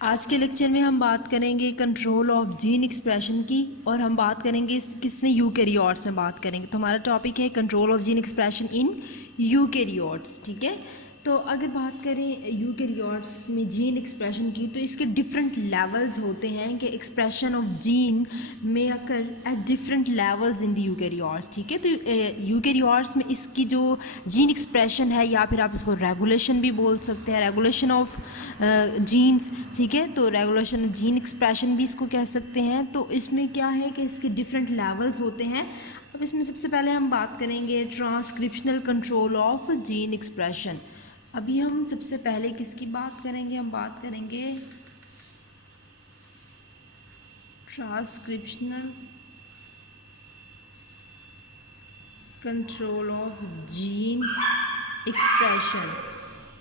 आज के लेक्चर में हम बात करेंगे कंट्रोल ऑफ जीन एक्सप्रेशन की, और हम बात करेंगे किसमें यूकेरियोट्स में बात करेंगे। तो हमारा टॉपिक है control of gene expression in eukaryotes. ठीक है, तो अगर बात करें यूकेरियोट्स में जीन एक्सप्रेशन की, तो इसके डिफरेंट लेवल्स होते हैं कि एक्सप्रेशन ऑफ जीन में occur at different levels in the eukaryotes. ठीक है, तो यूकेरियोट्स में इसकी जो जीन एक्सप्रेशन है, या फिर आप इसको रेगुलेशन भी बोल सकते हैं, रेगुलेशन ऑफ जीन्स। ठीक है, तो रेगुलेशन ऑफ जीन एक्सप्रेशन भी इसको कह सकते हैं। तो इसमें क्या है कि इसके डिफरेंट लेवल्स होते हैं। अब इसमें सबसे पहले हम बात करेंगे transcriptional control of gene expression. अभी हम सबसे पहले किसकी बात करेंगे, हम बात करेंगे transcriptional control of gene expression.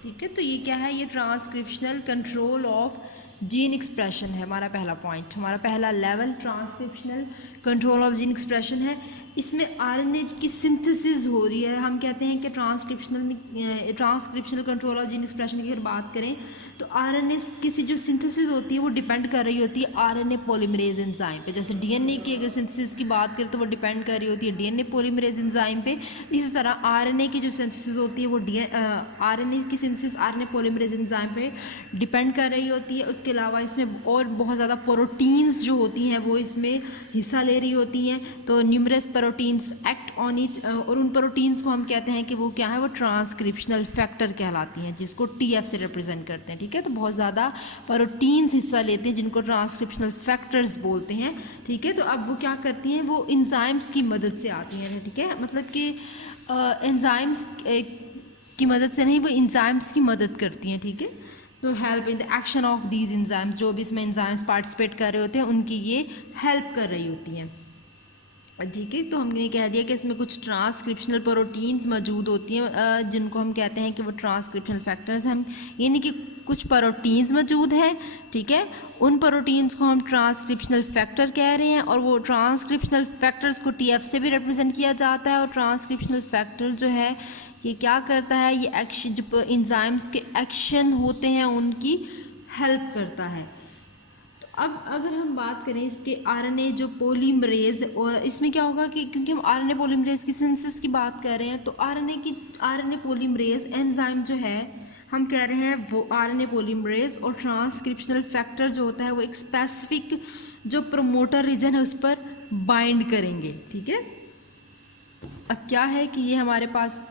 ठीक है, तो ये क्या है, ये transcriptional control of gene expression है हमारा पहला पॉइंट, हमारा पहला level transcriptional control of gene expression है। इसमें आरएनए की सिंथेसिस हो रही है। हम कहते हैं कि transcriptional control of gene expression की अगर बात करें तो आरएनए किसी जो सिंथेसिस होती है वो डिपेंड कर रही होती है आरएनए पॉलीमरेज एंजाइम पे। जैसे डीएनए की अगर सिंथेसिस की बात करें तो वो डिपेंड कर रही होती है डीएनए पॉलीमरेज एंजाइम पे। इसी तरह आरएनए की जो सिंथेसिस होती है वो आरएनए की सिंथेसिस आरएनए पॉलीमरेज एंजाइम पे डिपेंड कर रही होती है। उसके अलावा इसमें और बहुत ज़्यादा प्रोटीन्स जो होती हैं वो इसमें हिस्सा ले रही होती हैं। तो numerous proteins act on it, और उन प्रोटीन्स को हम कहते हैं कि वो क्या है, वो ट्रांसक्रिप्शनल फैक्टर कहलाती हैं, जिसको टीएफ से रिप्रेजेंट करते हैं। ठीक है, तो बहुत ज़्यादा प्रोटीन्स हिस्सा लेते हैं जिनको ट्रांसक्रिप्शनल फैक्टर्स बोलते हैं। ठीक है, तो अब वो क्या करती हैं, वो एंजाइम्स की मदद से आती हैं। ठीक है, मतलब कि एंजाइम्स की मदद से नहीं, वो एंजाइम्स की मदद करती हैं। ठीक है, तो help in the action of these enzymes, जो भी इसमें एंजाइम्स पार्टिसिपेट कर रहे होते हैं उनकी ये हेल्प कर रही होती हैं। ठीक है, तो हमने कह दिया कि इसमें कुछ ट्रांसक्रिप्शनल प्रोटीन्स मौजूद होती हैं जिनको हम कहते हैं कि वो ट्रांसक्रिप्शनल फैक्टर्स हैं, यानी कि कुछ प्रोटीन्स मौजूद हैं। ठीक है, उन प्रोटीन्स को हम ट्रांसक्रिप्शनल फैक्टर कह रहे हैं, और वो ट्रांसक्रिप्शनल फैक्टर्स को टीएफ से भी रिप्रेजेंट किया जाता है। और ट्रांसक्रिप्शनल फैक्टर जो है ये क्या करता है, ये एक्शन जो एंजाइम्स के एक्शन होते हैं उनकी हेल्प करता है। अब अगर हम बात करें इसके आरएनए जो पॉलीमरेज, और इसमें क्या होगा कि क्योंकि हम आरएनए पॉलीमरेज की सिंथेसिस की बात कर रहे हैं, तो आरएनए पॉलीमरेज एंजाइम जो है हम कह रहे हैं वो आरएनए पॉलीमरेज और ट्रांसक्रिप्शनल फैक्टर जो होता है वो एक स्पेसिफिक जो प्रमोटर रीजन है उस पर बाइंड करेंगे। ठीक है, अब क्या है कि ये हमारे पास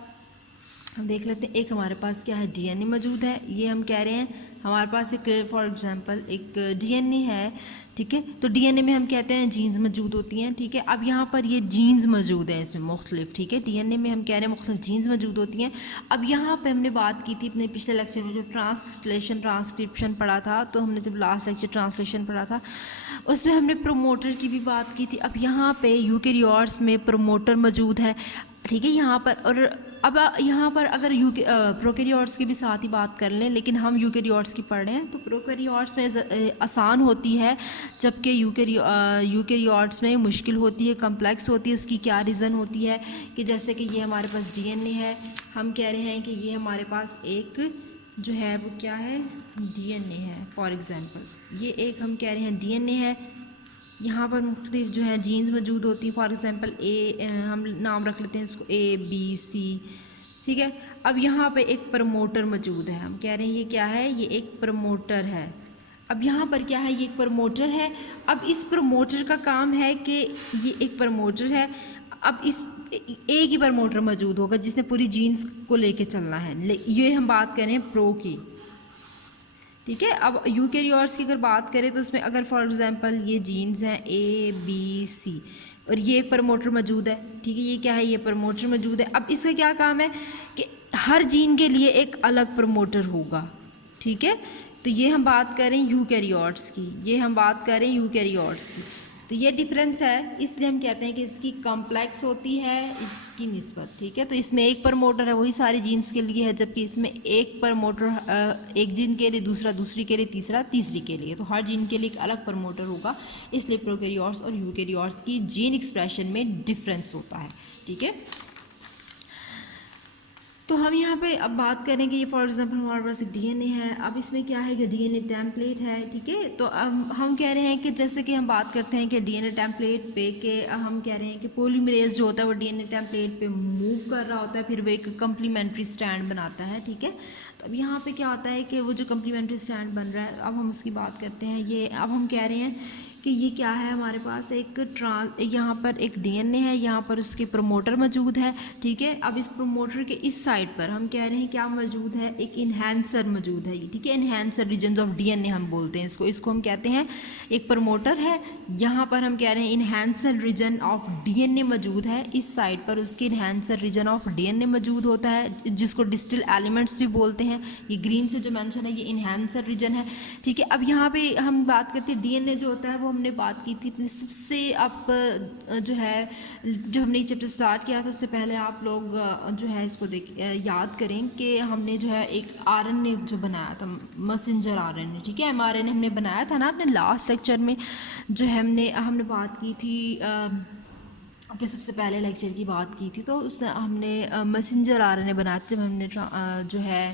हम देख लेते हैं, एक हमारे पास क्या है, डीएनए मौजूद है। ये हम कह रहे हैं हमारे पास एक फॉर एग्जांपल एक डीएनए है। ठीक है, तो डीएनए में हम कहते हैं जीन्स मौजूद होती हैं। ठीक है, अब यहाँ पर ये जीन्स मौजूद हैं इसमें मुख्तलिफ। ठीक है, डीएनए में हम कह रहे हैं मुख्तलिफ जीन्स मौजूद होती हैं। अब यहाँ पे हमने बात की थी अपने पिछले लेक्चर में जो ट्रांसक्रिप्शन पढ़ा था, तो हमने जब लास्ट लेक्चर ट्रांसलेशन पढ़ा था उसमें हमने प्रोमोटर की भी बात की थी। अब यहाँ पे यूकेरियोट्स में प्रोमोटर मौजूद है। ठीक है, यहाँ पर, और अब यहाँ पर अगर प्रोकैरियोट्स की भी साथ ही बात कर लें, लेकिन हम यूकेरियोट्स की पढ़ रहे हैं, तो प्रोकैरियोट्स में आसान होती है जबकि यूकेरियोट्स में मुश्किल होती है, कम्प्लेक्स होती है। उसकी क्या रीज़न होती है कि जैसे कि ये हमारे पास डीएनए है, हम कह रहे हैं कि ये हमारे पास एक जो है वो क्या है, डीएनए है। फॉर एग्ज़ाम्पल ये एक हम कह रहे हैं डीएनए है, यहाँ पर मुख्तलिफ जो है जीन्स मौजूद होती हैं। फॉर एग्ज़ाम्पल हम नाम रख लेते हैं इसको ABC। ठीक है, अब यहाँ पे एक प्रमोटर मौजूद है, हम कह रहे हैं ये क्या है, ये एक प्रमोटर है। अब यहाँ पर क्या है, ये एक प्रमोटर है। अब इस प्रमोटर का काम है कि ये एक प्रमोटर है, अब इस एक ही प्रमोटर मौजूद होगा जिसने पूरी जीन्स को लेके चलना है। ये हम बात करें प्रो की। ठीक है, अब यूकेरियोट्स की अगर बात करें तो उसमें अगर फॉर एग्जांपल ये जीन्स हैं ABC और ये एक प्रमोटर मौजूद है। ठीक है, ये क्या है, ये प्रमोटर मौजूद है। अब इसका क्या काम है कि हर जीन के लिए एक अलग प्रमोटर होगा। ठीक है, तो ये हम बात करें यूकेरियोट्स की, ये हम बात करें यूकेरियोट्स की। तो ये डिफरेंस है, इसलिए हम कहते हैं कि इसकी कॉम्प्लेक्स होती है इसकी निस्बत। ठीक है, तो इसमें एक प्रमोटर है वही सारे जीन्स के लिए है, जबकि इसमें एक प्रमोटर एक जीन के लिए, दूसरा दूसरी के लिए, तीसरा तीसरी के लिए। तो हर जीन के लिए एक अलग प्रमोटर होगा, इसलिए प्रोकैरियोट्स और यूकेरियोट्स की जीन एक्सप्रेशन में डिफरेंस होता है। ठीक है, तो हम यहाँ पे अब बात करें कि ये फॉर एग्जांपल हमारे पास एक डीएनए है। अब इसमें क्या है कि डीएनए टेम्पलेट है, ठीक है। तो अब हम कह रहे हैं कि जैसे कि हम बात करते हैं कि डीएनए टेम्पलेट पे के हम कह रहे हैं कि पॉलीमरेज जो होता है वो डीएनए टेम्पलेट पे मूव कर रहा होता है, फिर वो एक कम्प्लीमेंट्री स्ट्रैंड बनाता है, ठीक है। तो अब यहाँ पे क्या होता है कि वो जो कम्प्लीमेंट्री स्ट्रैंड बन रहा है, अब हम उसकी बात करते हैं। ये अब हम कह रहे हैं कि ये क्या है, हमारे पास एक यहाँ पर एक डीएनए है, यहाँ पर उसके प्रमोटर मौजूद है, ठीक है। अब इस प्रमोटर के इस साइड पर हम कह रहे हैं क्या मौजूद है, एक इन्हेंसर मौजूद है, ठीक है। इन्हेंसर रीजन्स ऑफ डीएनए हम बोलते हैं इसको हम कहते हैं। एक प्रमोटर है, यहाँ पर हम कह रहे हैं इन्हेंसर रीजन ऑफ डीएनए मौजूद है, इस साइड पर उसके इन्हेंसर रीजन ऑफ डीएनए मौजूद होता है, जिसको डिस्टल एलिमेंट्स भी बोलते हैं। ये ग्रीन से जो मेंशन है ये इन्हेंसर रीजन है, ठीक है। अब यहाँ पे हम बात करते हैं डीएनए जो होता है वो हमने बात की थी अपनी सबसे आप जो है जब हमने ये चैप्टर स्टार्ट किया था उससे पहले आप लोग जो है इसको याद करें कि हमने जो है एक आरएनए जो बनाया था, मैसेंजर आरएनए, ठीक है। एमआरएनए हमने बनाया था ना अपने लास्ट लेक्चर में, जो है हमने बात की थी अपने सबसे पहले लेक्चर की बात की थी। तो उसने हमने मैसेंजर आरएनए बनाया था जब हमने जो है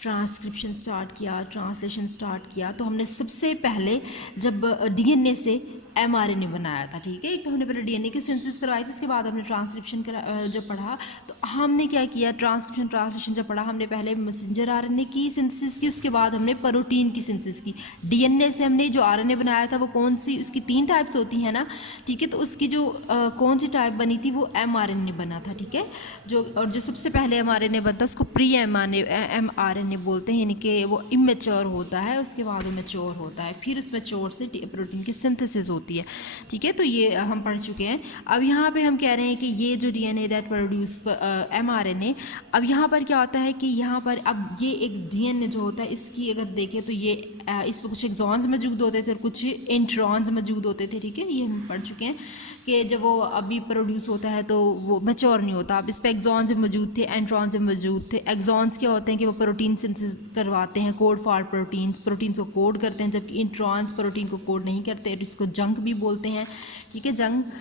ट्रांसक्रिप्शन स्टार्ट किया, ट्रांसलेशन स्टार्ट किया। तो हमने सबसे पहले जब डीएनए से एमआरएनए बनाया था, ठीक है। एक तो हमने पहले डीएनए की सिंथेसिस करवाई थी, उसके बाद हमने ट्रांसक्रिप्शन जब पढ़ा तो हमने क्या किया, ट्रांसक्रिप्शन ट्रांसलेशन जब पढ़ा हमने पहले मैसेंजर आरएनए की सिंथेसिस की, उसके बाद हमने प्रोटीन की सिंथेसिस की। डीएनए से हमने जो आरएनए बनाया था वो कौन सी, उसकी 3 टाइप्स होती हैं ना, ठीक है। तो उसकी जो कौन सी टाइप बनी थी वो एमआरएनए बना था, ठीक है। जो सबसे पहले एमआरएनए बनता है उसको प्री एमआरएनए बोलते हैं, यानी कि वो इमेच्योर होता है, उसके बाद वो मैच्योर होता है, फिर उस मैच्योर से प्रोटीन की सिंथेसिस होती है, ठीक है। तो ये हम पढ़ चुके हैं। अब यहाँ पे हम कह रहे हैं कि ये जो डीएनए दैट प्रोड्यूस एमआरएनए, अब यहाँ पर क्या होता है कि यहाँ पर अब ये एक डीएनए जो होता है इसकी अगर देखें तो ये इस पर कुछ एक्सॉन्स मौजूद होते थे और कुछ इंट्रॉन्स मौजूद होते थे, ठीक है। ये हम पढ़ चुके हैं कि जब वो अभी प्रोड्यूस होता है तो वो मैच्योर नहीं होता। अब इस पर एक्सॉन्स मौजूद थे, एंट्रॉन्स मौजूद थे। एक्सॉन्स क्या होते हैं कि वो प्रोटीन सिंथेसिस करवाते हैं, कोड फॉर प्रोटीन्स को कोड करते हैं, जबकि इंट्रॉन्स प्रोटीन को कोड नहीं करते, इसको जंक भी बोलते हैं, ठीक है, जंक।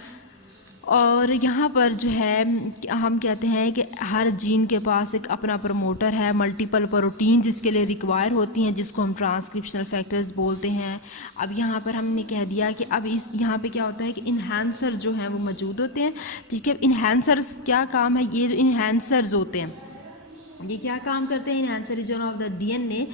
और यहाँ पर जो है हम कहते हैं कि हर जीन के पास एक अपना प्रमोटर है, मल्टीपल प्रोटीन जिसके लिए रिक्वायर होती हैं, जिसको हम ट्रांसक्रिप्शनल फैक्टर्स बोलते हैं। अब यहाँ पर हमने कह दिया कि अब इस यहाँ पे क्या होता है कि इन्हेंसर जो हैं वो मौजूद होते हैं, ठीक है। इन्हेंसर्स क्या काम है, ये जो इन्हेंसर्स होते हैं ये क्या काम करते हैं, enhancer region of the DNA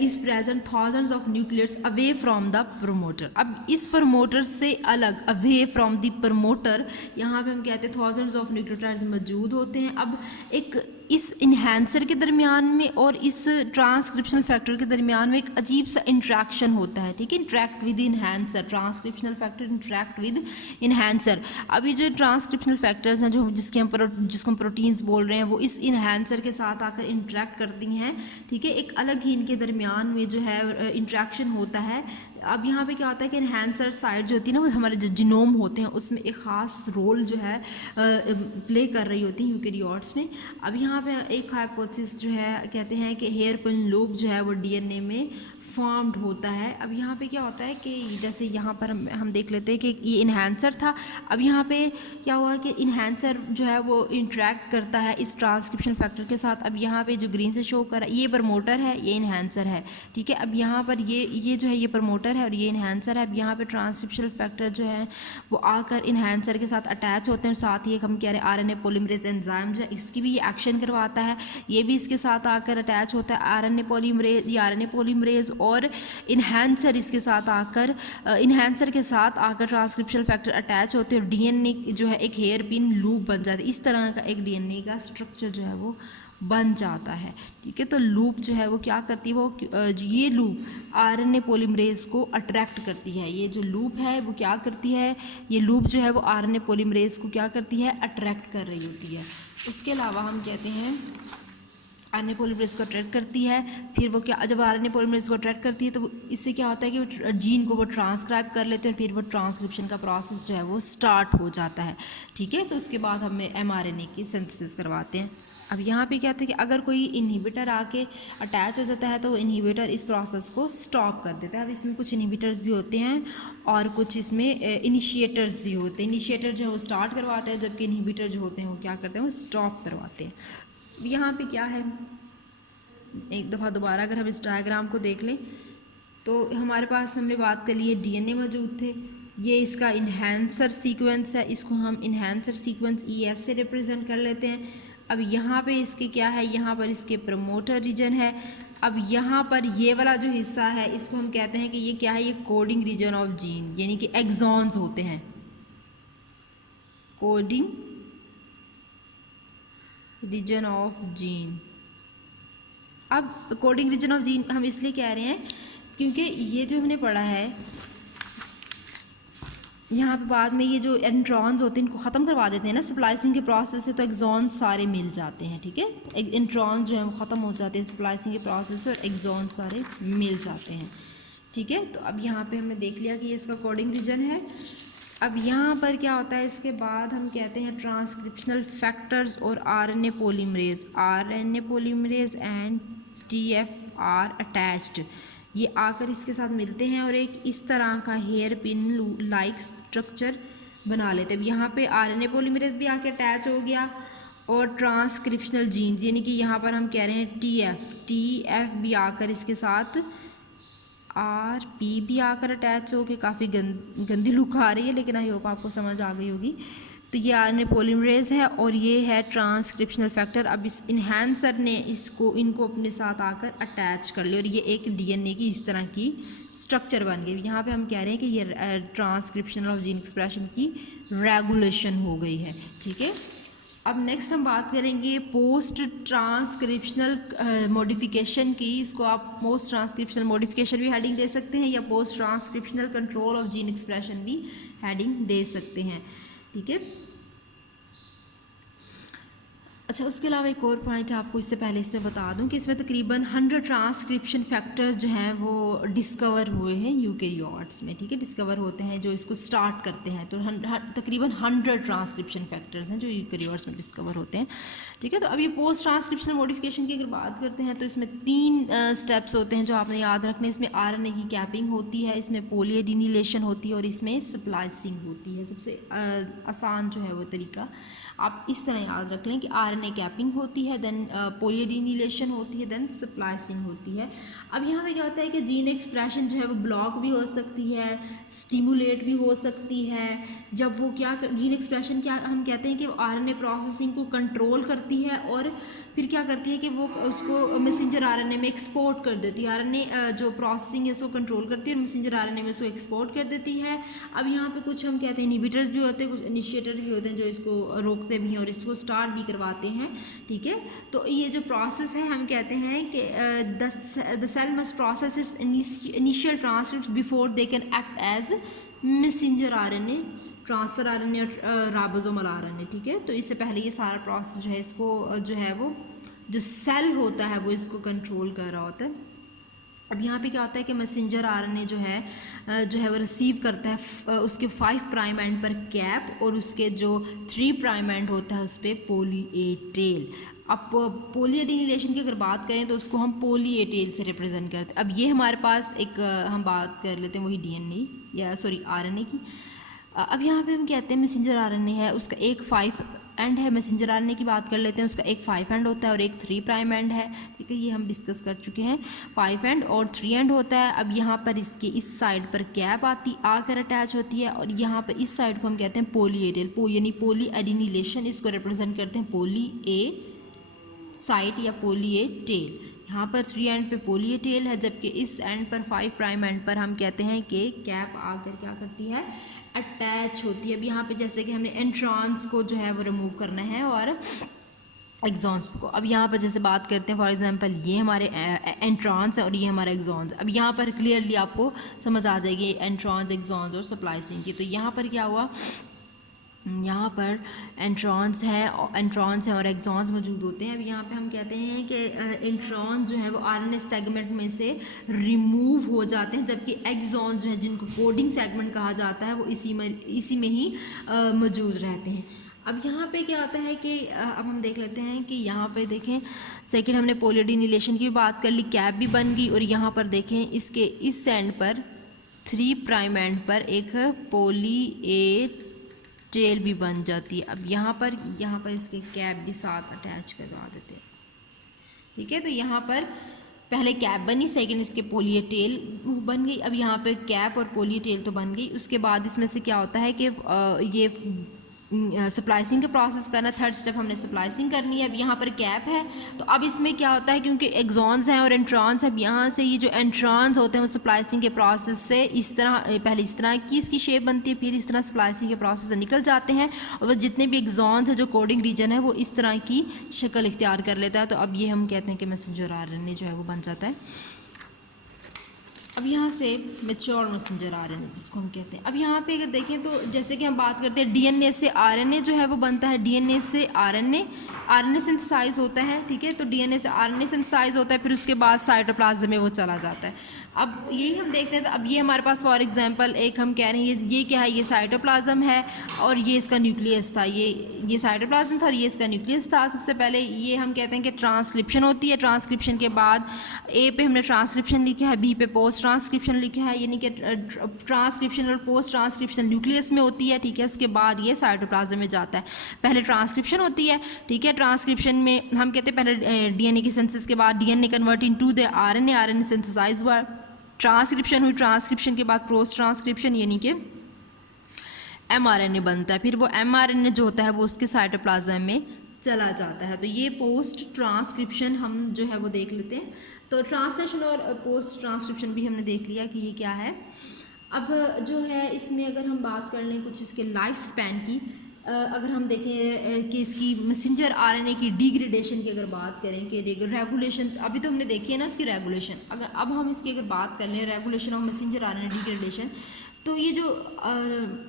is present thousands of nucleus away from the promoter. अब इस प्रमोटर से अलग, अवे फ्रॉम द प्रमोटर, यहाँ पे हम कहते हैं थाउजेंड्स ऑफ न्यूक्लियोटाइड्स मौजूद होते हैं। अब एक इस इन्हेंसर के दरमियान में और इस ट्रांसक्रिप्शनल फैक्टर के दरमियान में एक अजीब सा इंट्रैक्शन होता है, ठीक है। Interact with enhancer, transcriptional factor interact with enhancer. अभी जो ट्रांसक्रिप्शनल फैक्टर्स हैं जो जिसको हम प्रोटीन्स बोल रहे हैं वो इस इन्हेंसर के साथ आकर इंट्रैक्ट करती हैं, ठीक है। एक अलग ही इनके दरमियान में जो है इंट्रैक्शन होता है। अब यहाँ पे क्या होता है कि इन्हेंसर साइड जो होती है ना वो हमारे जो जीनोम होते हैं उसमें एक ख़ास रोल जो है प्ले कर रही होती है यूकेरियोट्स में। अब यहाँ पे एक हाइपोथेसिस जो है कहते हैं कि हेयर पिन लूप जो है वो डीएनए में फॉर्म्ड होता है। अब यहाँ पे क्या होता है कि जैसे यहाँ पर हम देख लेते हैं कि ये इन्हेंसर था। अब यहाँ पे क्या हुआ कि इन्हेंसर जो है वो इंटरेक्ट करता है इस ट्रांसक्रिप्शन फैक्टर के साथ। अब यहाँ पे जो ग्रीन से शो कर रहा है ये प्रमोटर है, ये इन्हेंसर है, ठीक है। अब यहाँ पर ये जो है ये प्रमोटर है और ये इन्हेंसर है। अब यहाँ पे ट्रांसक्रिप्शन फैक्टर जो है वो आकर इन्हेंसर के साथ अटैच होते हैं, साथ ही एक हम कह रहे हैं आरएनए पॉलीमरेज एंजाइम जो है इसकी भी ये एक्शन करवाता है, ये भी इसके साथ आकर अटैच होता है। आरएनए पॉलीमरेज और इन्हेंसर इसके साथ आकर इन्हेंसर के साथ आकर ट्रांसक्रिप्शनल फैक्टर अटैच होते हैं और डीएनए जो है एक हेयर पिन लूप बन जाता है। इस तरह का एक डीएनए का स्ट्रक्चर जो है वो बन जाता है, ठीक है। तो लूप जो है वो क्या करती है, वो ये लूप आरएनए पॉलीमरेज को अट्रैक्ट करती है। ये जो लूप है वो क्या करती है, ये लूप जो है वो आरएनए पॉलीमरेज को क्या करती है, अट्रैक्ट कर रही होती है। उसके अलावा हम कहते हैं आरएनए पॉलीमरेज को अट्रैक्ट करती है। फिर वो क्या, जब आरएनए पॉलीमरेज को अट्रैक्ट करती है तो इससे क्या होता है कि वो जीन को वो ट्रांसक्राइब कर लेते हैं और फिर वो ट्रांसक्रिप्शन का प्रोसेस जो है वो स्टार्ट हो जाता है, ठीक है। तो उसके बाद हमें एमआरएनए की सिंथेसिस करवाते हैं। अब यहाँ पे क्या होता है कि अगर कोई इनहिबिटर आके अटैच हो जाता है तो वो इनहिबिटर इस प्रोसेस को स्टॉप कर देता है। अब इसमें कुछ इनहिबिटर्स भी होते हैं और कुछ इसमें इनिशिएटर्स भी होते हैं। इनिशिएटर जो है वो स्टार्ट करवाते हैं, जबकि इनहिबिटर जो होते हैं वो क्या करते हैं, वो स्टॉप करवाते हैं। यहाँ पे क्या है, एक दफ़ा दोबारा अगर हम इस डायग्राम को देख लें तो हमारे पास हमने बात कर ली है डीएनए मौजूद थे, ये इसका इन्हेंसर सीक्वेंस है, इसको हम इन्हेंसर सीक्वेंस ES से रिप्रेजेंट कर लेते हैं। अब यहाँ पे इसके क्या है, यहाँ पर इसके प्रमोटर रीजन है। अब यहाँ पर ये वाला जो हिस्सा है इसको हम कहते हैं कि ये क्या है, ये कोडिंग रीजन ऑफ जीन, यानी कि एक्सॉन्स होते हैं, कोडिंग रीजन ऑफ जीन। अब कोडिंग रीजन ऑफ जीन हम इसलिए कह रहे हैं क्योंकि ये जो हमने पढ़ा है यहाँ पे बाद में ये जो इंट्रॉन्स होते हैं इनको ख़त्म करवा देते हैं ना स्प्लाइसिंग के प्रोसेस से, तो एक्सॉन्स सारे मिल जाते हैं, ठीक है। इंट्रॉन्स जो है वो ख़त्म हो जाते हैं स्प्लाइसिंग के प्रोसेस से और एक्सॉन्स सारे मिल जाते हैं, ठीक है। तो अब यहाँ पे हमने देख लिया कि ये इसका कोडिंग रीजन है। अब यहाँ पर क्या होता है, इसके बाद हम कहते हैं ट्रांसक्रिप्शनल फैक्टर्स और RNA polymerase and TFR attached, ये आकर इसके साथ मिलते हैं और एक इस तरह का हेयर पिन लाइक स्ट्रक्चर बना लेते हैं। अब यहाँ पे RNA पॉलीमरेज भी आके अटैच हो गया और ट्रांसक्रिप्शनल जीन्स यानी कि यहाँ पर हम कह रहे हैं TF भी आकर इसके साथ RP भी आकर अटैच हो के, काफ़ी गंदी लुक आ रही है लेकिन आई होप आपको समझ आ गई होगी। तो ये RNA पॉलीमरेज है और ये है ट्रांसक्रिप्शनल फैक्टर। अब इस इन्हेंसर ने इनको अपने साथ आकर अटैच कर लिया और ये एक DNA की इस तरह की स्ट्रक्चर बन गई। यहाँ पे हम कह रहे हैं कि ये ट्रांसक्रिप्शन ऑफ जीन एक्सप्रेशन की रेगुलेशन हो गई है, ठीक है। अब नेक्स्ट हम बात करेंगे पोस्ट ट्रांसक्रिप्शनल मॉडिफिकेशन की। इसको आप पोस्ट ट्रांसक्रिप्शनल मॉडिफिकेशन भी हेडिंग दे सकते हैं या post transcriptional control of gene expression भी हेडिंग दे सकते हैं, ठीक है। अच्छा, उसके अलावा एक और पॉइंट आपको इससे पहले इसमें बता दूं कि इसमें तकरीबन 100 ट्रांसक्रिप्शन फैक्टर्स जो हैं वो डिस्कवर हुए हैं यूकेरियोट्स में, ठीक है, डिस्कवर होते हैं जो इसको स्टार्ट करते हैं। तो तकरीबन 100 ट्रांसक्रिप्शन फैक्टर्स हैं जो यूकेरियोट्स में डिस्कवर होते हैं, ठीक है। तो अब ये पोस्ट ट्रांसक्रिप्शनल मॉडिफिकेशन की अगर बात करते हैं तो इसमें 3 स्टेप्स होते हैं जो आपने याद रखने। इसमें RNA की कैपिंग होती है, इसमें पोलीएडिनिलेशन होती है और इसमें स्प्लाइसिंग होती है। सबसे आसान जो है वो तरीका आप इस तरह याद रख लें कि RNA कैपिंग होती है, देन पोलीएडिनिलेशन होती है, देन स्प्लाइसिंग होती है। अब यहाँ पे क्या होता है कि जीन एक्सप्रेशन जो है वो ब्लॉक भी हो सकती है, स्टिमुलेट भी हो सकती है। जब वो क्या जीन एक्सप्रेशन क्या हम कहते हैं कि RNA प्रोसेसिंग को कंट्रोल करती है और फिर क्या करती है कि वो उसको मैसेंजर RNA में एक्सपोर्ट कर देती है। RNA जो प्रोसेसिंग है उसको कंट्रोल करती है और मैसेंजर RNA में उसको एक्सपोर्ट कर देती है। अब यहाँ पे कुछ हम कहते हैं इनहिबिटर्स भी होते हैं, कुछ इनिशिएटर भी होते हैं जो इसको रोकते भी हैं और इसको स्टार्ट भी करवाते हैं, ठीक है। तो ये जो प्रोसेस है हम कहते हैं कि the cell must process its initial transcripts before they can act as messenger RNA, transfer RNA और राइबोसोमल RNA, ठीक है। तो इससे पहले ये सारा प्रोसेस जो है इसको जो है वो जो सेल होता है वो इसको कंट्रोल कर रहा होता है। अब यहाँ पे क्या होता है कि मैसेंजर RNA जो है वो रिसीव करता है उसके 5 प्राइम एंड पर कैप और उसके जो 3 प्राइम एंड होता है उस पर पोली ए टेल। अब पोलीएडिनिलेशन की अगर बात करें तो उसको हम पोली ए टेल से रिप्रेजेंट करते हैं। अब ये हमारे पास एक हम बात कर लेते हैं वही DNA या सॉरी RNA की। अब यहाँ पे हम कहते हैं मैसेंजर RNA है, उसका एक 5 एंड है। मैसेंजर RNA की बात कर लेते हैं, उसका एक 5 एंड होता है और एक 3 प्राइम एंड है, ठीक है। ये हम डिस्कस कर चुके हैं, 5 एंड और 3 एंड होता है। अब यहाँ पर इसके इस साइड पर कैप आकर अटैच होती है और यहाँ पर इस साइड को हम कहते हैं पोली ए टेल, यानी पोलीएडिनिलेशन इसको रिप्रेजेंट करते हैं पोली ए साइट या पोली ए टेल। यहाँ पर 3 एंड पे पोली ए टेल है, जबकि इस एंड पर 5 प्राइम एंड पर हम कहते हैं कि कैप आकर क्या करती है, अटैच होती है। अब यहाँ पे जैसे कि हमने एंट्रॉन्स को जो है वो रिमूव करना है और एक्सॉन्स को। अब यहाँ पर जैसे बात करते हैं फॉर एग्जांपल ये हमारे एंट्रॉन्स है और ये हमारे एक्सॉन्स। अब यहाँ पर क्लियरली आपको समझ आ जाएगी एंट्रॉन्स, एक्सॉन्स और स्प्लाइसिंग की। तो यहाँ पर क्या हुआ, यहाँ पर एंट्रॉन्स है और एक्सॉन्स मौजूद होते हैं। अब यहाँ पे हम कहते हैं कि इंट्रॉन्स जो है वो RNA सेगमेंट में से रिमूव हो जाते हैं, जबकि एक्सॉन्स जो है जिनको कोडिंग सेगमेंट कहा जाता है वो इसी में ही मौजूद रहते हैं। अब यहाँ पे क्या आता है कि अब हम देख लेते हैं कि यहाँ पे देखें सेकेंड हमने पोलीएडिनिलेशन की बात कर ली, कैप भी बन गई और यहाँ पर देखें इसके इस एंड पर 3 प्राइम एंड पर एक पोली ए टेल भी बन जाती है। अब यहाँ पर इसके कैप भी साथ अटैच करवा देते हैं, ठीक है। तो यहाँ पर पहले कैप बनी, सेकंड इसके पोलियो टेल बन गई। अब यहाँ पे कैप और पोलियो टेल तो बन गई। उसके बाद इसमें से क्या होता है कि ये स्प्लाइसिंग का प्रोसेस करना, थर्ड स्टेप हमने स्प्लाइसिंग करनी है। अब यहाँ पर कैप है, तो अब इसमें क्या होता है, क्योंकि एक्सॉन्स हैं और एंट्रॉन्स, अब यहाँ से ये जो एंट्रॉन्स होते हैं वो स्प्लाइसिंग के प्रोसेस से इस तरह, पहले इस तरह की इसकी शेप बनती है, फिर इस तरह स्प्लाइसिंग के प्रोसेस से निकल जाते हैं, और वो जितने भी एक्सॉन्स हैं जो कोडिंग रीजन है वो इस तरह की शक्ल इख्तियार कर लेता है। तो अब ये हम कहते हैं कि मैसेंजर आरएनए जो है वो बन जाता है। अब यहाँ से मैच्योर मैसेंजर आरएनए जिसको हम कहते हैं। अब यहाँ पे अगर देखें तो जैसे कि हम बात करते हैं डीएनए से आरएनए जो है वो बनता है, डीएनए से आरएनए सिंथेसाइज होता है, ठीक है। तो डीएनए से आरएनए सिंथेसाइज होता है, फिर उसके बाद साइटोप्लाज्म में वो चला जाता है। अब यही हम देखते हैं, तो अब ये हमारे पास फॉर एग्जांपल एक हम कह रहे हैं ये क्या है, ये साइटोप्लाज्म है और ये इसका न्यूक्लियस था, ये साइटोप्लाज्म था और ये इसका न्यूक्लियस था। सबसे पहले ये हम कहते हैं कि ट्रांसक्रिप्शन होती है। ट्रांसक्रिप्शन के बाद ए पे हमने ट्रांसक्रिप्शन लिखा है, बी पे पोस्ट ट्रांसक्रिप्शन लिखा है, यानी कि ट्रांसक्रिप्शन और पोस्ट ट्रांसक्रिप्शन न्यूक्लियस में होती है, ठीक है। उसके बाद ये साइटोप्लाज्म में जाता है। पहले ट्रांसक्रिप्शन होती है, ठीक है। ट्रांसक्रिप्शन में हम कहते हैं पहले डीएनए की सिंथेसिस के बाद DNA convert into the RNA, RNA synthesize हुआ, ट्रांसक्रिप्शन हुई, ट्रांसक्रिप्शन के बाद पोस्ट ट्रांसक्रिप्शन यानी कि एमआरएनए बनता है। फिर वो एमआरएनए जो होता है वो उसके साइटोप्लाज्म में चला जाता है। तो ये पोस्ट ट्रांसक्रिप्शन हम जो है वो देख लेते हैं। तो ट्रांसलेशन और पोस्ट ट्रांसक्रिप्शन भी हमने देख लिया कि ये क्या है। अब जो है इसमें अगर हम बात कर लें कुछ इसके लाइफ स्पैन की, अगर हम देखें कि इसकी मैसेंजर आरएनए की डिग्रेडेशन की अगर बात करें कि रेगुलेशन, अभी तो हमने देखी है ना उसकी रेगुलेशन, अगर अब हम इसकी अगर बात कर लें regulation of messenger RNA degradation, तो ये जो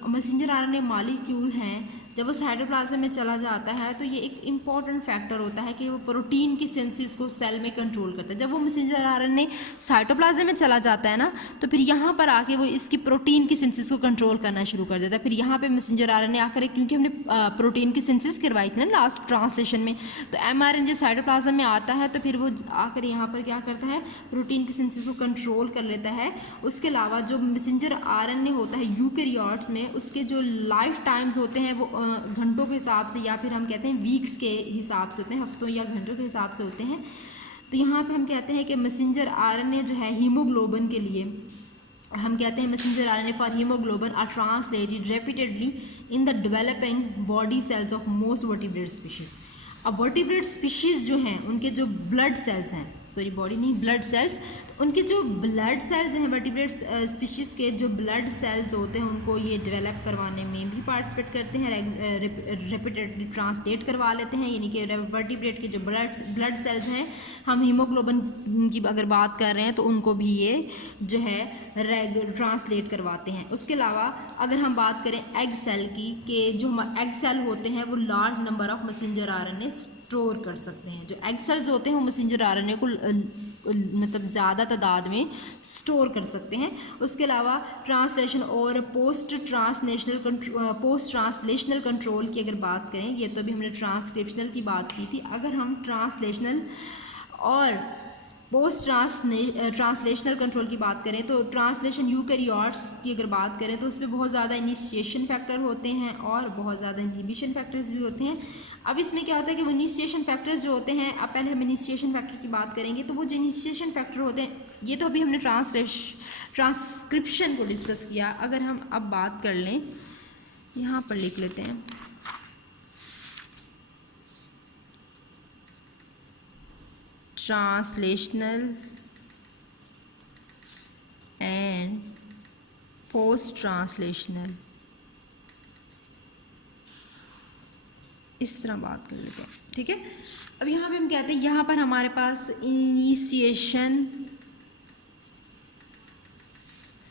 मैसेंजर आरएनए मॉलिक्यूल हैं जब वो साइटोप्लाज्म में चला जाता है तो ये एक इम्पॉर्टेंट फैक्टर होता है कि वो प्रोटीन की सिंथेसिस को सेल में कंट्रोल करता है। जब वो मैसेंजर आरएनए साइटोप्लाज्म में चला जाता है ना, तो फिर यहाँ पर आके वो इसकी प्रोटीन की सिंथेसिस को कंट्रोल करना शुरू कर देता है। फिर यहाँ पे मैसेंजर आरएनए आकर, क्योंकि हमने प्रोटीन की सिंथेसिस करवाई थी ना लास्ट ट्रांसलेशन में, तो एमआरएनए जब साइटोप्लाज्म में आता है तो फिर वो आकर यहाँ पर क्या करता है, प्रोटीन की सिंथेसिस को कंट्रोल कर लेता है। उसके अलावा जो मैसेंजर आरएनए होता है यूकैरियोट्स में, उसके जो लाइफ टाइम्स होते हैं वो घंटों के हिसाब से, या फिर हम कहते हैं वीक्स के हिसाब से होते हैं, हफ्तों या घंटों के हिसाब से होते हैं। तो यहाँ पे हम कहते हैं कि मैसेंजर आरएनए जो है हीमोग्लोबिन के लिए, हम कहते हैं messenger RNA for haemoglobin are translated repeatedly in the developing body cells of most vertebrate species. अब वर्टिब्रेट स्पीशीज़ जो हैं उनके जो ब्लड सेल्स हैं, सॉरी बॉडी नहीं ब्लड सेल्स, तो उनके जो ब्लड सेल्स हैं वर्टिब्रेट स्पीशीज़ के जो ब्लड सेल्स होते हैं उनको ये डेवलप करवाने में भी पार्टिसिपेट करते हैं, रेपिटेडली ट्रांसलेट करवा लेते हैं। यानी कि वर्टिब्रेट के जो ब्लड सेल्स हैं, हम हीमोग्लोबिन की अगर बात कर रहे हैं तो उनको भी ये जो है ट्रांसलेट करवाते हैं। उसके अलावा अगर हम बात करें एग सेल की, कि जो हम एग सेल होते हैं वो large number of messenger RNA store कर सकते हैं। जो एग सेल्स होते हैं वो मैसेंजर आरएनए को मतलब ज़्यादा तादाद में स्टोर कर सकते हैं। उसके अलावा ट्रांसलेशन और पोस्ट ट्रांसलेशनल कंट्रोल की अगर बात करें, ये तो अभी हमने ट्रांसक्रिप्शनल की बात की थी, अगर हम ट्रांसलेशनल और पोस्ट ट्रांसलेशनल कंट्रोल की बात करें तो ट्रांसलेशन यूकैरियोट्स की अगर बात करें तो उसमें बहुत ज़्यादा इनिशिएशन फैक्टर होते हैं और बहुत ज़्यादा इनहिबिशन फैक्टर्स भी होते हैं। अब इसमें क्या होता है कि वो इनिशिएशन फैक्टर्स जो होते हैं, अब पहले हम इनिशिएशन फैक्टर की बात करेंगे, तो वो जो इनिशिएशन फैक्टर होते हैं, ये तो अभी हमने ट्रांसक्रिप्शन को डिस्कस किया। अगर हम अब बात कर लें, यहाँ पर लिख लेते हैं ट्रांसलेशनल एंड पोस्ट ट्रांसलेशनल, इस तरह बात कर लेते हैं, ठीक है। अब यहाँ पे हम कहते हैं, यहाँ पर हमारे पास इनिशिएशन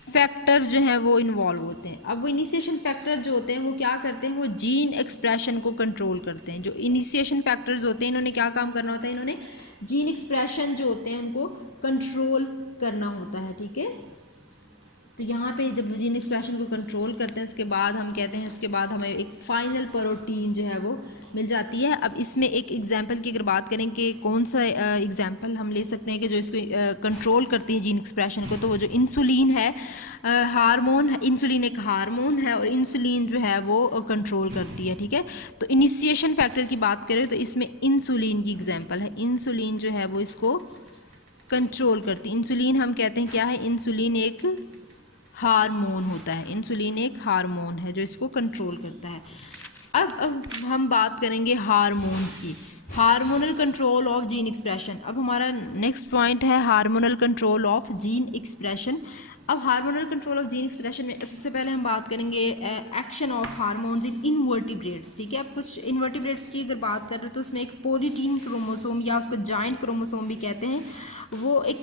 फैक्टर जो है वो इन्वॉल्व होते हैं। अब वो इनिशिएशन फैक्टर जो होते हैं वो क्या करते हैं, वो जीन एक्सप्रेशन को कंट्रोल करते हैं। जो इनिशिएशन फैक्टर्स होते हैं इन्होंने क्या काम करना होता है, इन्होंने जीन एक्सप्रेशन जो होते हैं उनको कंट्रोल करना होता है, ठीक है। तो यहाँ पे जब जीन एक्सप्रेशन को कंट्रोल करते हैं उसके बाद हम कहते हैं, उसके बाद हमें एक फाइनल प्रोटीन जो है वो मिल जाती है। अब इसमें एक एग्जांपल की अगर बात करें कि कौन सा एग्जांपल हम ले सकते हैं कि जो इसको कंट्रोल करती है जीन एक्सप्रेशन को, तो वो जो इंसुलिन है हार्मोन, इंसुलिन एक हार्मोन है और इंसुलिन जो है वो कंट्रोल करती है, ठीक है। तो इनिशिएशन फैक्टर की बात करें तो इसमें इंसुलिन की एग्जांपल है, इंसुलिन जो है वो इसको कंट्रोल करती है। इंसुलिन हम कहते हैं क्या है, इंसुलिन एक हार्मोन होता है, इंसुलिन एक हार्मोन है जो इसको कंट्रोल करता है। अब हम बात करेंगे हार्मोन्स की, hormonal control of gene expression. अब हमारा नेक्स्ट पॉइंट है hormonal control of gene expression. अब hormonal control of gene expression में सबसे पहले हम बात करेंगे action of hormones in invertebrates, ठीक है। अब कुछ इनवर्टिब्रेट्स की अगर बात करें तो उसमें एक पोलीटीन क्रोमोसोम या उसको जाइंट क्रोमोसोम भी कहते हैं, वो एक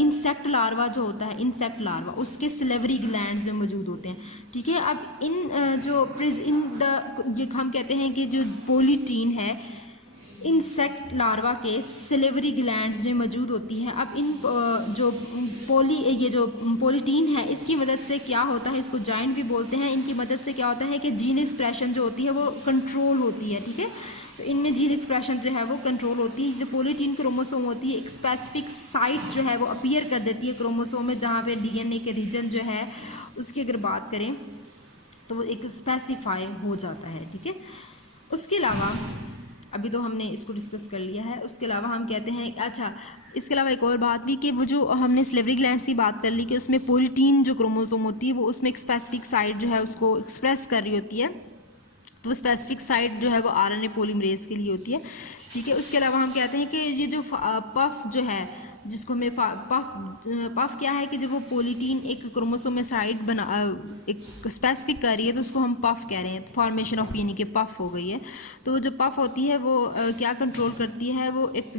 इंसेक्ट लार्वा जो होता है, इंसेक्ट लार्वा उसके सिलेवरी ग्लैंड्स में मौजूद होते हैं, ठीक है। अब हम कहते हैं कि जो पोलीटीन है इंसेक्ट लार्वा के सिलेवरी ग्लैंड्स में मौजूद होती है। अब इन जो पोलीटीन है इसकी मदद से क्या होता है, इसको जाइंट भी बोलते हैं, इनकी मदद से क्या होता है कि जीन एक्सप्रेशन जो होती है वो कंट्रोल होती है, ठीक है। तो इनमें जीन एक्सप्रेशन जो है वो कंट्रोल होती है। जो पोलीटीन क्रोमोसोम होती है एक स्पेसिफिक साइट जो है वो अपीयर कर देती है क्रोमोसोम में, जहाँ पे डीएनए के रीजन जो है उसकी अगर बात करें तो वो एक स्पेसिफाई हो जाता है, ठीक है। उसके अलावा अभी तो हमने इसको डिस्कस कर लिया है, उसके अलावा हम कहते हैं अच्छा, इसके अलावा एक और बात भी कि वो जो हमने स्लेवरी ग्लैंड्स की बात कर ली कि उसमें पोलीटीन जो क्रोमोसोम होती है वो उसमें एक स्पेसिफिक साइट जो है उसको एक्सप्रेस कर रही होती है, तो वो स्पेसिफिक साइट जो है वो आरएनए पॉलीमरेज के लिए होती है, ठीक है। उसके अलावा हम कहते हैं कि ये जो पफ जो है जिसको हमें पफ क्या है कि जब वो पोलीटीन एक क्रोमोसोम में साइट बना एक स्पेसिफिक कर रही है तो उसको हम पफ कह रहे हैं, फॉर्मेशन ऑफ यानी कि पफ हो गई है। तो वो जो पफ होती है वो क्या कंट्रोल करती है, वो एक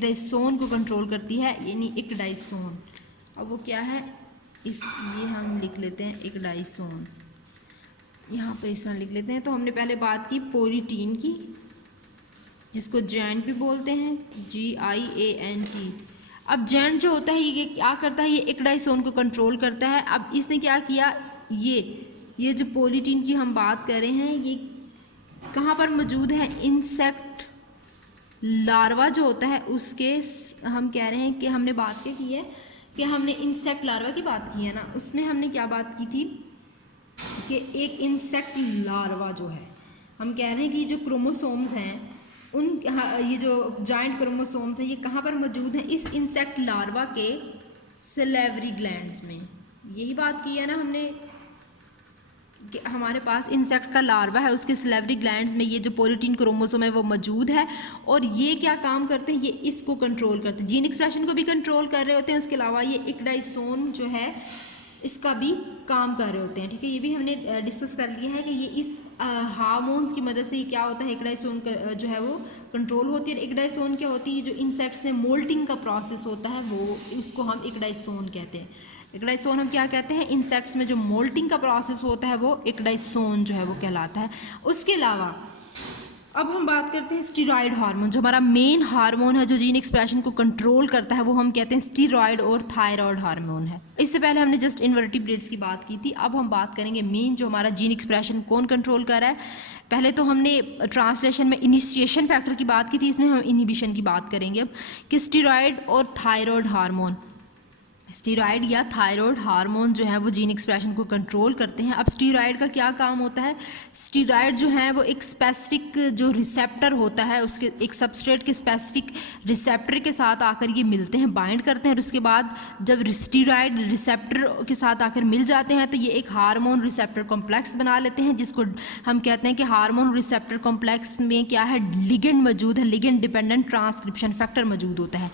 डाइसोन को कंट्रोल करती है, यानी एक डाइसोन। अब वो क्या है, इसलिए हम लिख लेते हैं एक डाइसोन, यहाँ पर इस तरह लिख लेते हैं। तो हमने पहले बात की पोलीटीन की जिसको जैंट भी बोलते हैं, GIANT। अब जैंट जो होता है ये क्या करता है, ये एक डाइसोन को कंट्रोल करता है। अब इसने क्या किया, ये जो पोलीटीन की हम बात कर रहे हैं ये कहाँ पर मौजूद है, इंसेक्ट लार्वा जो होता है उसके, हम कह रहे हैं कि हमने बात क्या की है कि हमने इंसेक्ट लार्वा की बात की है ना, उसमें हमने क्या बात की थी कि एक इंसेक्ट लार्वा जो है, हम कह रहे हैं कि जो क्रोमोसोम्स हैं ये जो जाइंट क्रोमोसोम्स हैं ये कहाँ पर मौजूद हैं, इस इंसेक्ट लार्वा के सिलेवरी ग्लैंड्स में। यही बात की है ना हमने कि हमारे पास इंसेक्ट का लार्वा है उसके सिलेवरी ग्लैंड्स में ये जो पोलीटीन क्रोमोसोम है वो मौजूद है, और ये क्या काम करते हैं, ये इसको कंट्रोल करते हैं, जीन एक्सप्रेशन को भी कंट्रोल कर रहे होते हैं। उसके अलावा ये एक डाइसोन जो है इसका भी काम कर रहे होते हैं, ठीक है। ये भी हमने डिस्कस कर लिया है कि ये इस हार्मोन्स की मदद से ही क्या होता है, एक डाइसोन जो है वो कंट्रोल होती है। एक डाइसोन क्या होती है, जो इंसेक्ट्स में मोल्टिंग का प्रोसेस होता है वो उसको हम एक डाइसोन कहते हैं। एक डाइसोन हम क्या कहते हैं, इंसेक्ट्स में जो मोल्टिंग का प्रोसेस होता है वो एक डाइसोन जो है वो कहलाता है। उसके अलावा अब हम बात करते हैं स्टीरॉयड हार्मोन, जो हमारा मेन हार्मोन है जो जीन एक्सप्रेशन को कंट्रोल करता है, वो हम कहते हैं स्टीरॉयड और थायराइड हार्मोन है। इससे पहले हमने जस्ट इनवर्टिब्रेट्स की बात की थी, अब हम बात करेंगे मेन जो हमारा जीन एक्सप्रेशन कौन कंट्रोल कर रहा है। पहले तो हमने ट्रांसलेशन में इनिशिएशन फैक्टर की बात की थी, इसमें हम इनहिबिशन की बात करेंगे अब कि स्टीरॉयड और थायराइड हार्मोन, स्टीरॉयड या थायराइड हार्मोन जो है वो जीन एक्सप्रेशन को कंट्रोल करते हैं। अब स्टीरॉयड का क्या काम होता है, स्टीरॉयड जो है वो एक स्पेसिफिक जो रिसेप्टर होता है उसके एक सबस्ट्रेट के स्पेसिफिक रिसेप्टर के साथ आकर ये मिलते हैं, बाइंड करते हैं, और उसके बाद जब स्टीरॉयड रिसेप्टर के साथ आकर मिल जाते हैं तो ये एक हार्मोन रिसेप्टर कॉम्प्लेक्स बना लेते हैं, जिसको हम कहते हैं कि हार्मोन रिसेप्टर कॉम्प्लेक्स में क्या है, लिगेंड मौजूद है, लिगेंड डिपेंडेंट ट्रांसक्रिप्शन फैक्टर मौजूद होता है।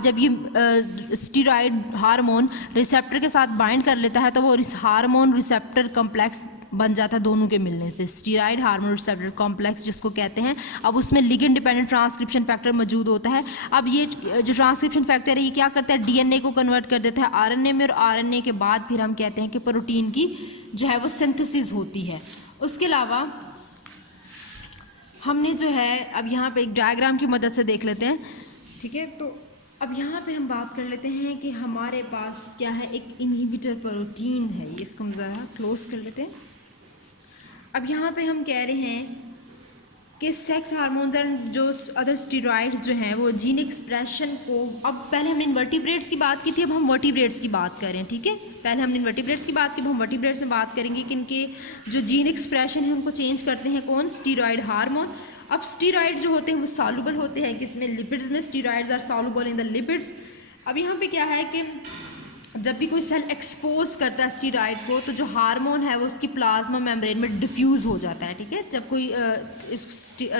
जब ये स्टीरॉयड हार्मोन रिसेप्टर के साथ बाइंड कर लेता है तो वो हार्मोन रिसेप्टर कॉम्प्लेक्स बन जाता है दोनों के मिलने से, स्टीरॉयड हार्मोन रिसेप्टर कॉम्प्लेक्स जिसको कहते हैं। अब उसमें लिगेंड डिपेंडेंट ट्रांसक्रिप्शन फैक्टर मौजूद होता है। अब ये जो ट्रांसक्रिप्शन फैक्टर है ये क्या करता है, डीएनए को कन्वर्ट कर देता है आरएनए में, और आरएनए के बाद फिर हम कहते हैं कि प्रोटीन की जो है वो सिंथेसिस होती है। उसके अलावा हमने जो है अब यहाँ पे एक डायग्राम की मदद से देख लेते हैं, ठीक है। तो अब यहाँ पे हम बात कर लेते हैं कि हमारे पास क्या है, एक इनहिबिटर प्रोटीन है, ये इसको हम ज़रा क्लोज कर लेते हैं। अब यहाँ पे हम कह रहे हैं कि सेक्स हार्मोन्स एंड जो अदर स्टेरॉइड्स जो हैं वो जीन एक्सप्रेशन को, अब पहले हमने इन्वर्टिब्रेट्स की बात की थी, अब हम वर्टिब्रेट्स की बात करें, ठीक है। पहले हमने इन्वर्टिब्रेट्स की बात की, अब हम वर्टिब्रेट्स में बात करेंगे कि इनके जो जीन एक्सप्रेशन है उनको चेंज करते हैं कौन, स्टेरॉइड हार्मोन। अब स्टेरॉइड जो होते हैं वो सॉल्युबल होते हैं किसमें, लिपिड्स में। Steroids are soluble in the lipids. अब यहाँ पे क्या है कि जब भी कोई सेल एक्सपोज करता है स्टेरॉइड को तो जो हार्मोन है वो उसकी प्लाज्मा मेम्ब्रेन में डिफ्यूज़ हो जाता है, ठीक है। जब कोई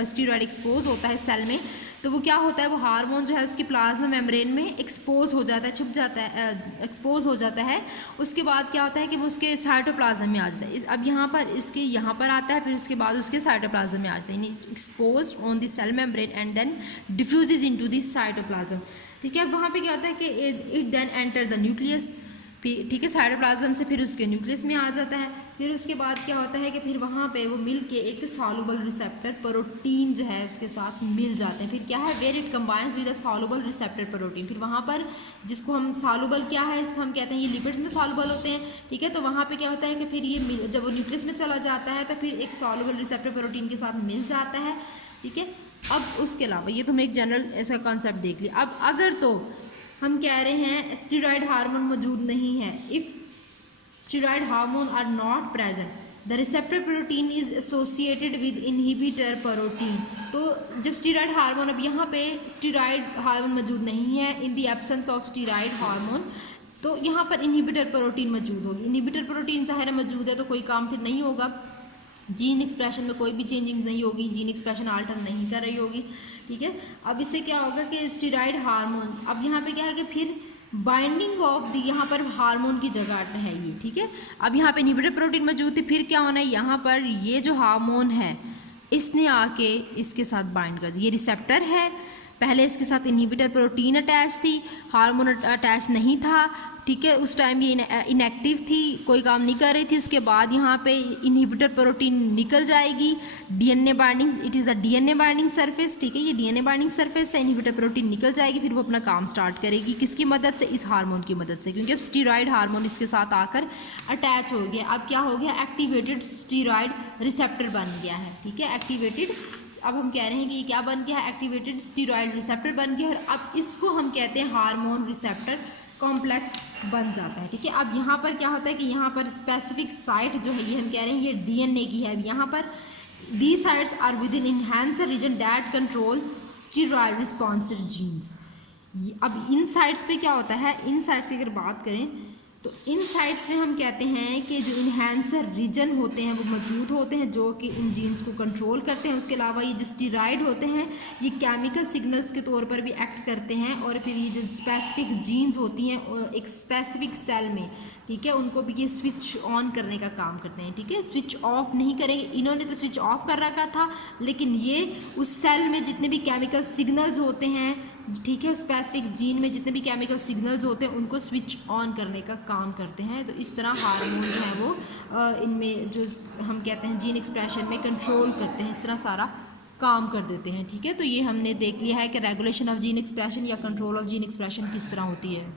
स्टेरॉइड एक्सपोज होता है सेल में तो वो क्या होता है, वो हार्मोन जो है उसकी प्लाज्मा मेम्ब्रेन में एक्सपोज हो जाता है, छुप जाता है, एक्सपोज हो जाता है। उसके बाद क्या होता है कि वो उसके साइटोप्लाज्म में आ जाता है। अब यहाँ पर इसके यहाँ पर आता है, फिर उसके बाद उसके साइटोप्लाज्म में आ जाता है, यानी expose on the cell membrane and then diffuses into the cytoplasm, ठीक है। वहाँ पे क्या होता है कि it then enter the nucleus, ठीक है, साइटोप्लाज्म से फिर उसके न्यूक्लियस में आ जाता है। फिर उसके बाद क्या होता है कि फिर वहाँ पे वो मिल के एक सॉल्युबल रिसेप्टर प्रोटीन जो है उसके साथ मिल जाते हैं। फिर क्या है, where it combines with a soluble receptor protein. फिर वहाँ पर जिसको हम सॉल्युबल क्या है, हम कहते हैं ये लिपिड्स में सॉल्युबल होते हैं, ठीक है। तो वहाँ पे क्या होता है कि फिर ये जब वो न्यूक्लियस में चला जाता है तो फिर एक सॉल्युबल रिसेप्टर प्रोटीन के साथ मिल जाता है, ठीक है। अब उसके अलावा ये तुमने एक जनरल ऐसा कॉन्सेप्ट देख लिया। अब अगर तो हम कह रहे हैं स्टेरॉइड हार्मोन मौजूद नहीं है, if steroid hormone are not present the receptor protein is associated with inhibitor protein. तो जब स्टेरॉइड हार्मोन, अब यहाँ पे स्टेरॉइड हार्मोन मौजूद नहीं है, in the absence of steroid hormone, तो यहाँ पर इनहिबिटर प्रोटीन मौजूद होगी। इनहिबिटर प्रोटीन ज़ाहिर मौजूद है तो कोई काम फिर नहीं होगा, जीन एक्सप्रेशन में कोई भी चेंजिंग नहीं होगी, जीन एक्सप्रेशन आल्टर नहीं कर रही होगी, ठीक है। अब इससे क्या होगा कि स्टेरॉइड हार्मोन, अब यहाँ पे क्या है कि फिर बाइंडिंग ऑफ दी, यहाँ पर हार्मोन की जगह है ये, ठीक है। अब यहाँ पे इनहिबिटर प्रोटीन मौजूद थी, फिर क्या होना है, यहाँ पर ये जो हार्मोन है इसने आके इसके साथ बाइंड कर दिया। ये रिसेप्टर है, पहले इसके साथ इनहिबिटर प्रोटीन अटैच थी, हार्मोन अटैच नहीं था, ठीक है। उस टाइम ये इनएक्टिव थी, कोई काम नहीं कर रही थी। उसके बाद यहाँ पे इनहिबिटर प्रोटीन निकल जाएगी, DNA binding, it is a DNA binding surface, ठीक है। ये डीएनए बाइंडिंग सरफेस से इनहिबिटर प्रोटीन निकल जाएगी, फिर वो अपना काम स्टार्ट करेगी, किसकी मदद से, इस हार्मोन की मदद से, क्योंकि अब स्टेरॉइड हार्मोन इसके साथ आकर अटैच हो गया। अब क्या हो गया, एक्टिवेटेड स्टेरॉइड रिसेप्टर बन गया है, ठीक है। एक्टिवेटेड, अब हम कह रहे हैं कि ये क्या बन गया है, एक्टिवेटेड स्टेरॉइड रिसेप्टर बन गया, और अब इसको हम कहते हैं हार्मोन रिसेप्टर कॉम्प्लेक्स बन जाता है, ठीक है। अब यहाँ पर क्या होता है कि यहाँ पर स्पेसिफिक साइट जो है, ये हम कह रहे हैं ये डीएनए की है। अब यहाँ पर the sites are within enhancer region that control steroid responsive genes. अब इन साइट्स पे क्या होता है, इन साइट्स की अगर बात करें तो इन साइट्स में हम कहते हैं कि जो इन्हेंसर रीजन होते हैं वो मौजूद होते हैं जो कि इन जीन्स को कंट्रोल करते हैं। उसके अलावा ये जो स्टेरॉइड होते हैं ये केमिकल सिग्नल्स के तौर पर भी एक्ट करते हैं, और फिर ये जो स्पेसिफिक जीन्स होती हैं एक स्पेसिफिक सेल में, ठीक है, उनको भी ये स्विच ऑन करने का काम करते हैं, ठीक है। स्विच ऑफ नहीं करेंगे, इन्होंने तो स्विच ऑफ कर रखा था, लेकिन ये उस सेल में जितने भी केमिकल सिग्नल्स होते हैं, ठीक है, स्पेसिफिक जीन में जितने भी केमिकल सिग्नल्स होते हैं उनको स्विच ऑन करने का काम करते हैं। तो इस तरह हार्मोन जो है वो इनमें जो हम कहते हैं जीन एक्सप्रेशन में कंट्रोल करते हैं, इस तरह सारा काम कर देते हैं, ठीक है। तो ये हमने देख लिया है कि रेगुलेशन ऑफ जीन एक्सप्रेशन या कंट्रोल ऑफ जीन एक्सप्रेशन किस तरह होती है।